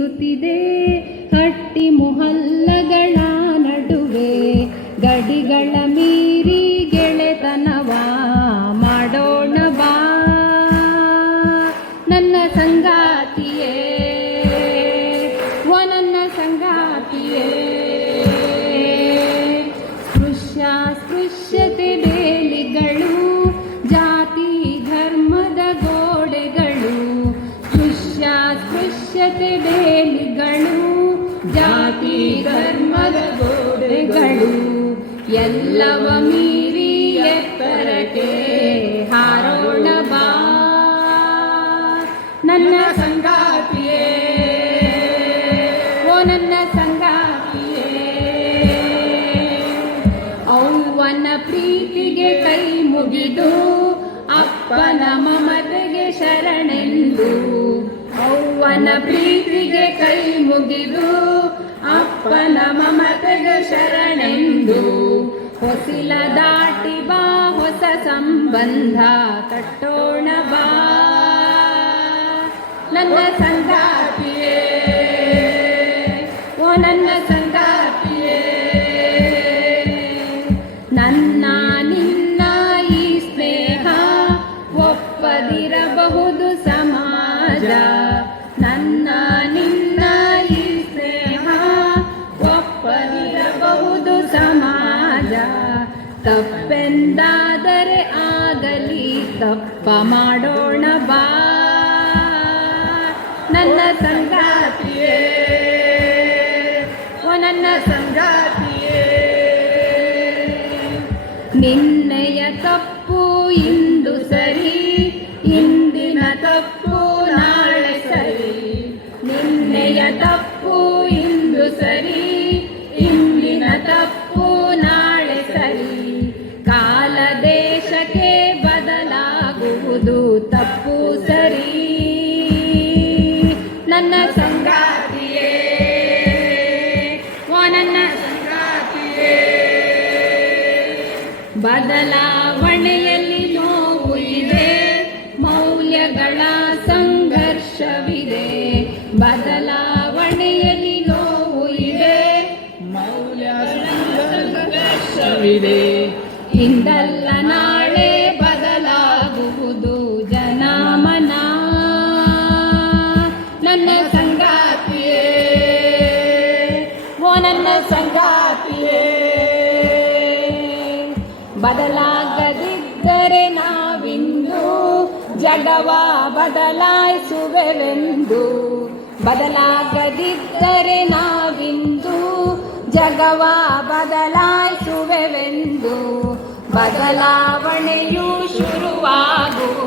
ಬೀಸುತ್ತಿದೆ ಹಟ್ಟಿ ಮೊಹಲ್ಲಗಳ ನಡುವೆ ಗಡಿಗಳ ಮೀರಿ ಗೆಳೆತನವ ಮಾಡೋಣ ಬಾ ನನ್ನ ಸಂಗಾತಿಯೇ ಓ ನನ್ನ ಸಂಗಾತಿಯೇ. ಸ್ಪೃಶ್ಯತೆ ಬೇಲಿಗಳು ಜಾತಿ ಧರ್ಮದ ಗೋಡೆಗಳು ಸ್ಪೃಶ್ಯತೆ ಬೇಲಿಗಳು ಜಾತಿ ಧರ್ಮದ ಗೋಡೆಗಳು ಎಲ್ಲವ ಮೀರಿ ಎತ್ತರಕ್ಕೆ ಹಾರೋಣ ಬಾ ನನ್ನ ಸಂಗಾತಿಯೇ ಓ ನನ್ನ ಸಂಗಾತಿಯೇ. ಅವ್ವನ ಪ್ರೀತಿಗೆ ಕೈ ಮುಗಿದು ಅಪ್ಪನ ಮಮತೆಗೆ ಶರಣೆಂದು ಅವ್ವನ ಪ್ರೀತಿಗೆ ಕೈ ಮುಗಿದು ಅಪ್ಪನ ಮಮತೆಗೆ ಶರಣೆಂದು ಹೊಸಿಲ ದಾಟಿ ಬಾ ಹೊಸ ಸಂಬಂಧ ಕಟ್ಟೋಣ ಬಾ ನನ್ನ ಸಂಗಾತಿಯೇ ಓ ನನ್ನ ಸಂಗಾತಿಯೇ. ನನ್ನ ನಿನ್ನ ಈ ಸ್ನೇಹ ಒಪ್ಪದಿರಬಹುದು ಸಮಾಜ ನನ್ನ ನಿನ್ನ ಈ ಸ್ನೇಹ ಒಪ್ಪದಿರಬಹುದು ಸಮಾಜ ತಪ್ಪೆಂದಾದರೆ ಆಗಲಿ ತಪ್ಪ ಮಾಡೋಣ ಬಾ ನನ್ನ ಸಂಗಾತಿಯೇ ಓ ನನ್ನ ಸಂಗಾತಿಯೇ. ನಿನ್ನೆಯ ತಪ್ಪು ಇಂದು ಸರಿ ಇಂದಿನ ತಪ್ಪು ನಾಳೆ ಸರಿ ನಿನ್ನೆಯ ತಪ್ಪು ಇಂದು ಸರಿ ಇಂದಿನ ತಪ್ಪು ನಾಳೆ ಸರಿ ಕಾಲ ದೇಶಕ್ಕೆ ಬದಲಾಗುವುದು ತಪ್ಪು ಸರಿ ನನ್ನ ಸಂಗಾತಿಯೇ ಓ ನನ್ನ ಸಂಗಾತಿಯೇ. ಬದಲಾವಣೆಯಲ್ಲಿ ನೋವು ಇದೆ ಮೌಲ್ಯಗಳ ಸಂಘರ್ಷವಿದೆ ಬದಲಾವಣೆಯಲ್ಲಿ ನೋವು ಇದೆ ಮೌಲ್ಯಗಳ ಸಂಘರ್ಷವಿದೆ ಇಂದಲ್ಲ ನಾಳೆ ಬದಲಾಗುವುದು ಜನಮನ ನನ್ನ ಸಂಗಾತಿಯೇ ಓ ನನ್ನ ಸಂಗಾತಿಯೇ. ಬದಲಾಗದಿದ್ದರೆ ನಾವಿಂದು ಜಗವ ಬದಲಾಯಿಸುವೆವೆಂದು ಬದಲಾಗದಿದ್ದರೆ ನಾವಿಂದು ಜಗವ ಬದಲಾಯಿಸುವೆವೆಂದು ಬದಲಾವಣೆಯು ಶುರುವಾಗುವ